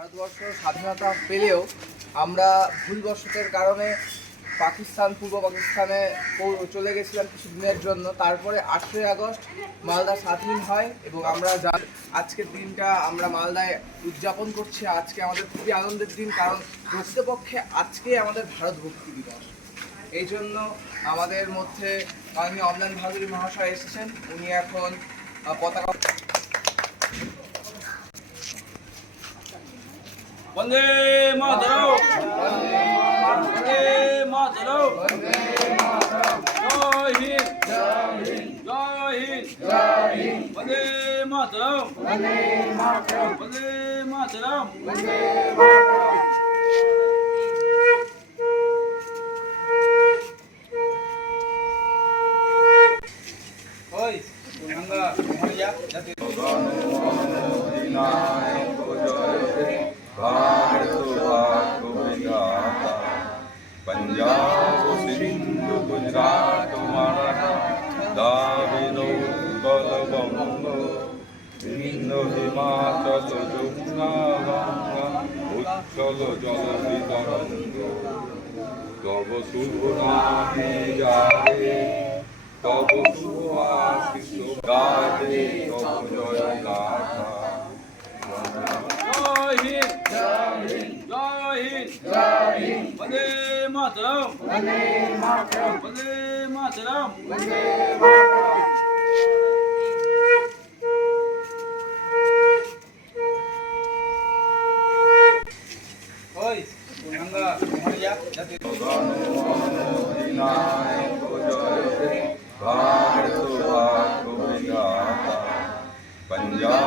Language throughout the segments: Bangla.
ভারতবর্ষ স্বাধীনতা পেলেও আমরা ভুলবশতের কারণে পাকিস্তান, পূর্ব পাকিস্তানে চলে গেছিলাম কিছু দিনের জন্য। তারপরে আঠেরোই আগস্ট মালদা স্বাধীন হয় এবং আমরা যা- আজকের দিনটা আমরা মালদায় উদযাপন করছি। আজকে আমাদের খুবই আনন্দের দিন, কারণ প্রকৃতপক্ষে আজকে আমাদের ভারত ভক্তি দিবস। এই জন্য আমাদের মধ্যে মাননীয় অমলান ভাদুরী মহাশয় এসেছেন। উনি এখন వందే మాధరం వందే మాధరం జై హింద్ జై హింద్ జై హింద్ వందే మాధరం వందే మాధరం వందే మాధరం వందే మాధరం જાઓ સિંધુ ગુજરાત મારા દાવિનો Utkal બંગો વિંધો Himachal Jamuna Ganga Utkal Mataram! Vande Mataram! Vande Mataram! Vande Mataram! Oi, Nanga, Maria, Jati. Punjab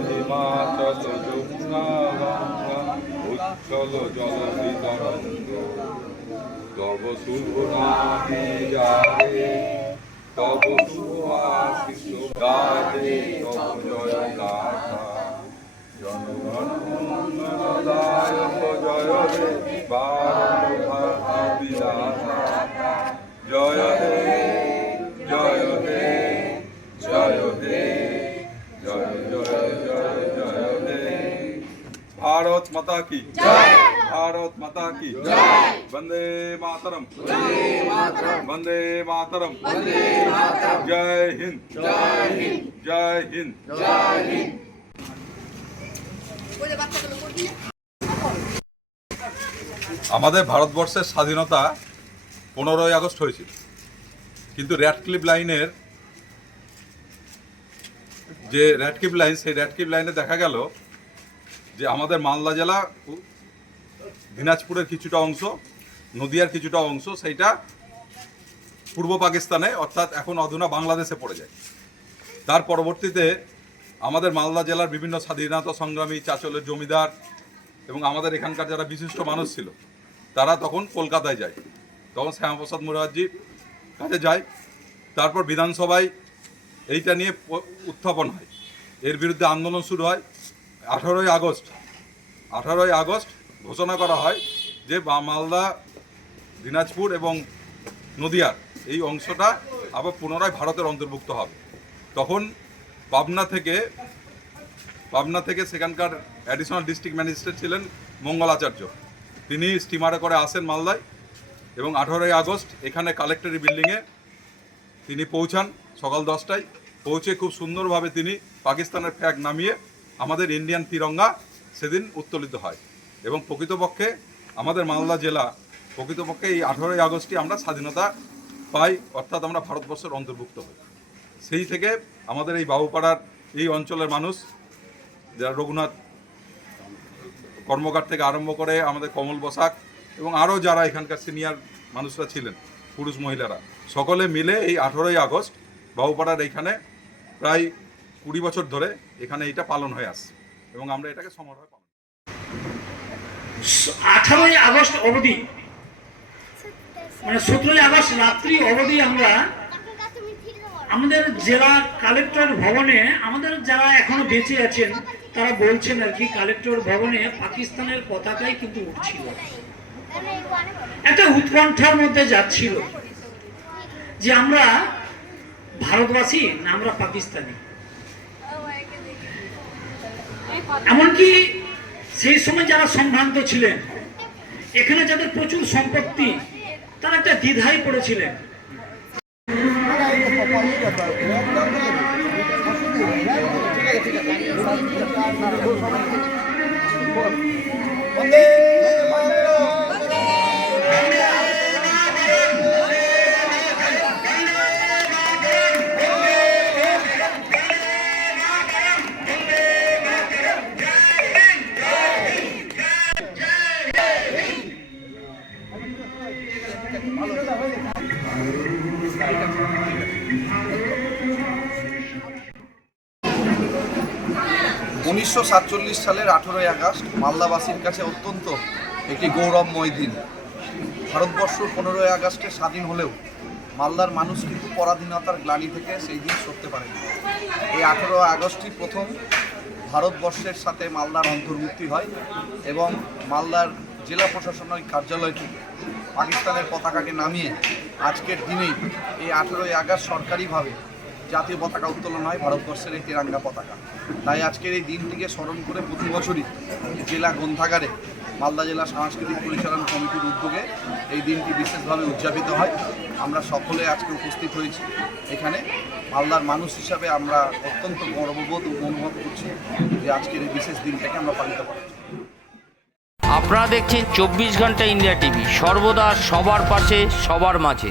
Himachal Jamuna Ganga উচ্চল জল বিতরঙ্গ তব জয় জয় ভারত মাতা কি? ভারত মাতা কি? বন্দে মাতরম। বন্দে মাতরম। জয় হিন্দ। জয় হিন্দ। আমাদের ভারতবর্ষের স্বাধীনতা পনেরোই আগস্ট হয়েছিল। কিন্তু র্যাডক্লিপ লাইনের যে র্যাডক্লিপ লাইন সেই র্যাডক্লিপ লাইনে দেখা গেল যে আমাদের মালদা জেলা দিনাজপুরের কিছুটা অংশ, নদিয়ার কিছুটা অংশ, সেইটা পূর্ব পাকিস্তানে, অর্থাৎ এখন অধুনা বাংলাদেশে পড়ে যায়। তার পরবর্তীতে আমাদের মালদা জেলার বিভিন্ন স্বাধীনতা সংগ্রামী চাচলের জমিদার এবং আমাদের এখানকার যারা বিশিষ্ট মানুষ ছিল, তারা তখন কলকাতায় যায়। তখন শ্যামাপ্রসাদ মুখার্জির কাছে যায়। তারপর বিধানসভায় এইটা নিয়ে উত্থাপন হয়। এর বিরুদ্ধে আন্দোলন শুরু হয়। আঠারোই আগস্ট আঠারোই আগস্ট ঘোষণা করা হয় যে মালদা, দিনাজপুর এবং নদিয়ার এই অংশটা আবার পুনরায় ভারতের অন্তর্ভুক্ত হবে। তখন পাবনা থেকে পাবনা থেকে সেখানকার অ্যাডিশনাল ডিস্ট্রিক্ট ম্যাজিস্ট্রেট ছিলেন মঙ্গলাচার্য। তিনি স্টিমারে করে আসেন মালদায় এবং আঠারোই আগস্ট এখানে কালেক্টরি বিল্ডিংয়ে তিনি পৌঁছান সকাল দশটায়। পৌঁছে খুব সুন্দরভাবে তিনি পাকিস্তানের ফ্ল্যাগ নামিয়ে আমাদের ইন্ডিয়ান তিরঙ্গা সেদিন উত্তোলিত হয় এবং প্রকৃতপক্ষে আমাদের মালদা জেলা প্রকৃতপক্ষে এই আঠারোই আগস্টই আমরা স্বাধীনতা পাই, অর্থাৎ আমরা ভারতবর্ষের অন্তর্ভুক্ত হই। সেই থেকে আমাদের এই বাবুপাড়ার এই অঞ্চলের মানুষ, যারা রঘুনাথ কর্মকার থেকে আরম্ভ করে আমাদের কমল বসাক এবং আরও যারা এখানকার সিনিয়র মানুষরা ছিলেন, পুরুষ মহিলারা, সকলে মিলে এই আঠেরোই আগস্ট বাবুপাড়ার এইখানে প্রায় কুড়ি বছর ধরে এখানে এটা পালন হয়ে আসছে এবং আমরা এটাকে সমারোহে পালন আঠারোই আগস্ট অবধি মানে সতেরোই আগস্ট রাত্রি অবধি আমরা আমাদের জেলা কালেক্টর ভবনে, আমাদের যারা এখনও বেঁচে আছেন, তারা বলছেন আর কি, কালেক্টর ভবনে পাকিস্তানের পতাকাই কিন্তু উঠছিল। একটা উৎকণ্ঠার মধ্যে যাচ্ছিল যে আমরা ভারতবাসী না, আমরা পাকিস্তানি। এমনকি সেই সময় যারা সম্ভ্রান্ত ছিলেন এখানে যাদের প্রচুর সম্পত্তি তারা একটা দ্বিধায় পড়েছিলেন। উনিশশো সাতচল্লিশ সালের আঠেরোই আগস্ট মালদাবাসীর কাছে অত্যন্ত একটি গৌরবময় দিন। ভারতবর্ষ পনেরোই আগস্টে স্বাধীন হলেও মালদার মানুষ কিন্তু পরাধীনতার গ্লানি থেকে সেই দিন সরতে পারেনি। এই আঠেরো আগস্টই প্রথম ভারতবর্ষের সাথে মালদার অন্তর্ভুক্তি হয় এবং মালদার জেলা প্রশাসনিক কার্যালয় থেকে পাকিস্তানের পতাকাকে নামিয়ে আজকের দিনেই এই আঠেরোই আগস্ট সরকারিভাবে জাতীয় পতাকা উত্তোলন হয়, ভারতবর্ষের এই তিরাঙ্গা পতাকা। তাই আজকের এই দিনটিকে স্মরণ করে প্রতি বছরই জেলা গ্রন্থাগারে, মালদা জেলা সাংস্কৃতিক পরিচালন কমিটির উদ্যোগে এই দিনটি বিশেষভাবে উদযাপিত হয়। আমরা সকলে আজকে উপস্থিত হয়েছি। এখানে মালদার মানুষ হিসাবে আমরা অত্যন্ত গর্ববোধ অনুভব করছি যে আজকের এই বিশেষ দিনটাকে আমরা পালিত করি আপনারা দেখছেন চব্বিশ ঘণ্টা ইন্ডিয়া টিভি, সর্বদা সবার পাশে, সবার মাঝে।